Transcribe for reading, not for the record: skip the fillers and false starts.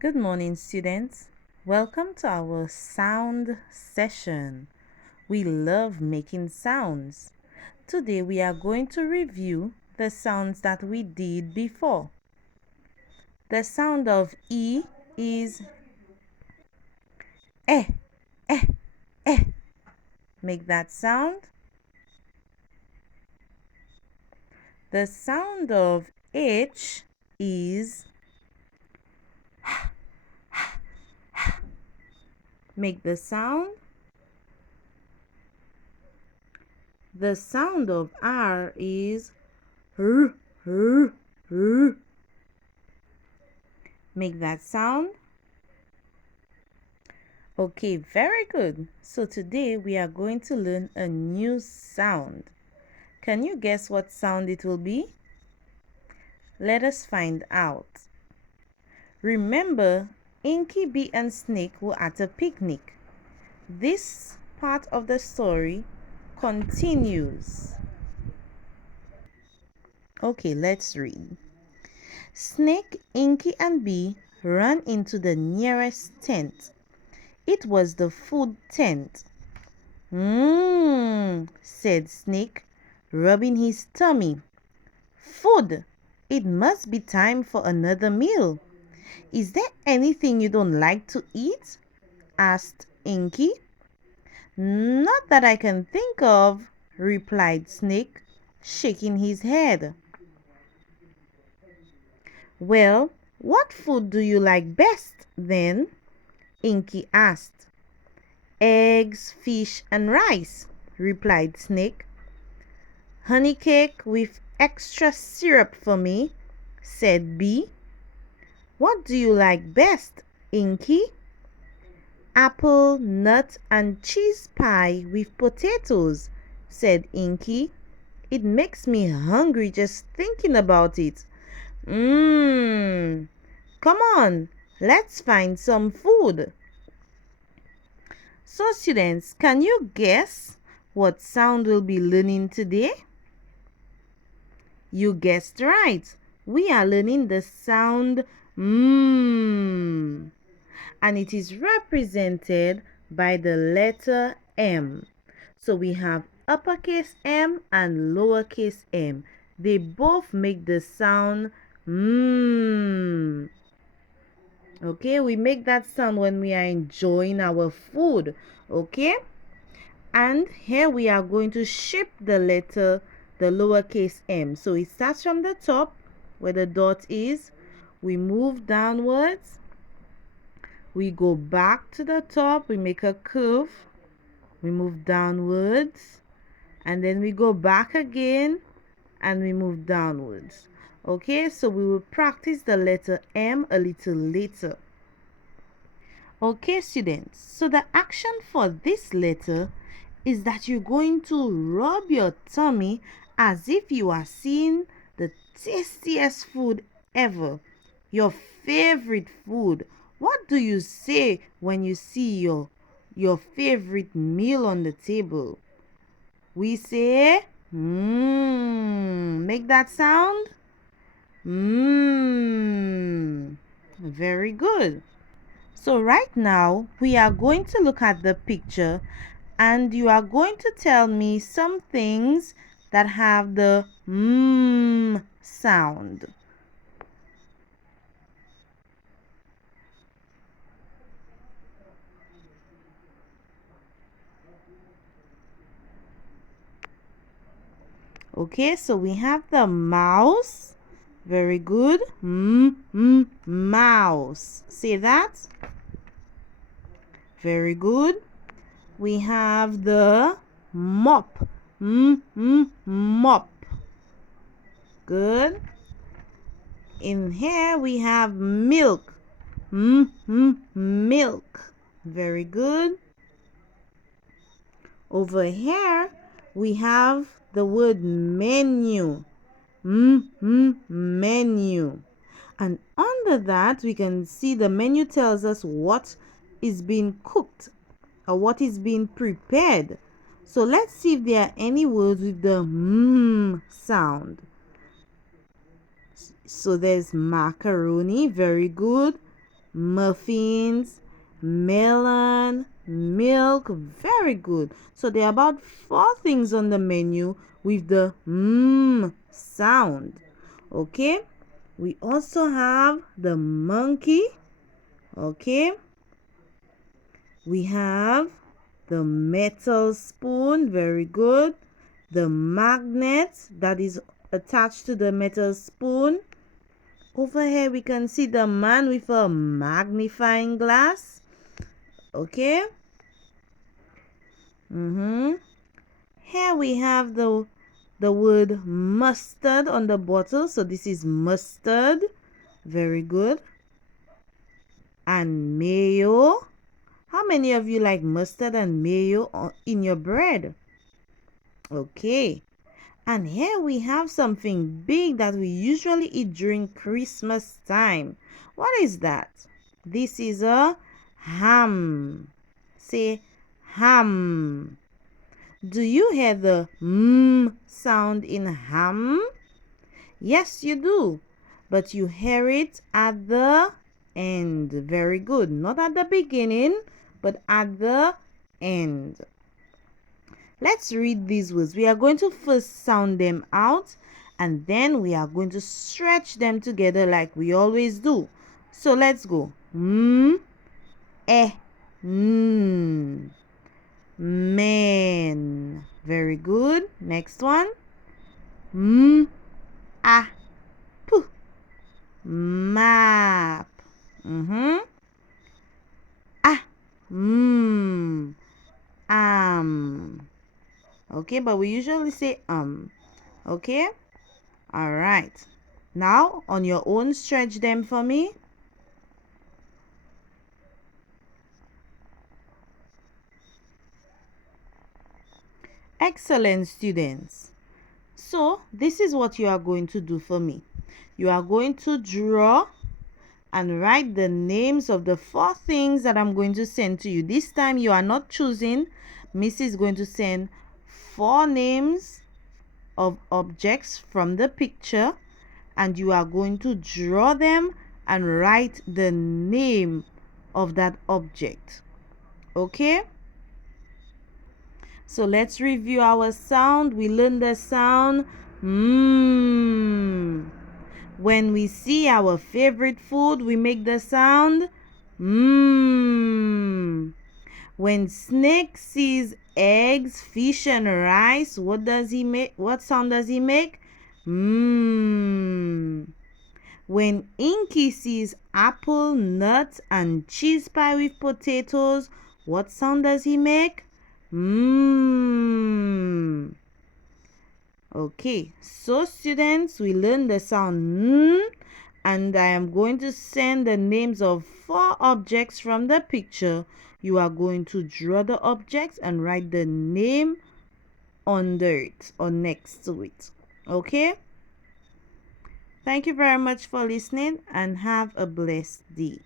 Good morning, students. Welcome to our sound session. We love making sounds. Today we are going to review the sounds that we did before. The sound of E is eh, eh, eh. Make that sound. The sound of H is make the sound. The sound of R is r, r, r. Make that sound. Okay, very good. So today we are going to learn a new sound. Can you guess what sound it will be? Let us find out. Remember, Inky, Bee, and Snake were at a picnic. This part of the story continues. Okay, let's read. Snake, Inky, and Bee ran into the nearest tent. It was the food tent. Said Snake, rubbing his tummy. Food! It must be time for another meal. Is there anything you don't like to eat? Asked Inky. Not that I can think of, replied Snake, shaking his head. Well, what food do you like best then? Inky asked. Eggs, fish, and rice, replied Snake. Honey cake with extra syrup for me, said Bee. What do you like best, Inky? Apple, nut, and cheese pie with potatoes, said Inky. It makes me hungry just thinking about it. Mmm. Come on, let's find some food. So students, can you guess what sound we'll be learning today? You guessed right. We are learning the sound mmm, and it is represented by the letter M. So we have uppercase M and lowercase m. They both make the sound mmm. Okay, we make that sound when we are enjoying our food. Okay, and here we are going to shape the lowercase m. So it starts from the top where the dot is. We move downwards. We go back to the top. We make a curve. We move downwards. And then we go back again. And we move downwards. Okay, so we will practice the letter M a little later. Okay, students. So the action for this letter is that you're going to rub your tummy as if you are seeing the tastiest food ever, your favorite food. What do you say when you see your favorite meal on the table? We say mmm. Make that sound. Mmm. Very good. So right now we are going to look at the picture and you are going to tell me some things that have the sound. Okay, so we have the mouse. Very good. Mouse. Say that. Very good. We have the mop. Mop. Good. In here we have milk. Milk. Very good. Over here we have the word menu. Menu. And under that we can see the menu tells us what is being cooked or what is being prepared. So let's see if there are any words with the sound. So there's macaroni, very good. muffins, melon, milk. Very good. So there are about 4 things on the menu with the sound. Okay. We also have the monkey. Okay. We have the metal spoon. Very good. The magnet that is attached to the metal spoon. Over here we can see the man with a magnifying glass. Okay. Here we have the word mustard on the bottle. So this is mustard. Very good. And mayo. How many of you like mustard and mayo in your bread? Okay. And here we have something big that we usually eat during Christmas time. What is that? This is a ham. Say ham. Do you hear the sound in ham? Yes, you do. But you hear it at the end. Very good. Not at the beginning, but at the end. Let's read these words. We are going to first sound them out and then we are going to stretch them together like we always do. So let's go. Man. Very good. Next one. Map. Okay, but we usually say okay. All right, now on your own, stretch them for me. Excellent, students. So this is what you are going to do for me. You are going to draw and write the names of the 4 things that I'm going to send to you. This time you are not choosing. Miss is going to send 4 names of objects from the picture and you are going to draw them and write the name of that object. Okay? So let's review our sound. We learned the sound When we see our favorite food, we make the sound When Snake sees eggs, fish, and rice, what does he make? What sound does he make? When Inky sees apple, nut, and cheese pie with potatoes, what sound does he make? Okay, so students, we learned the sound and I am going to send the names of 4 objects from the picture. You are going to draw the objects and write the name under it or next to it. Okay? Thank you very much for listening and have a blessed day.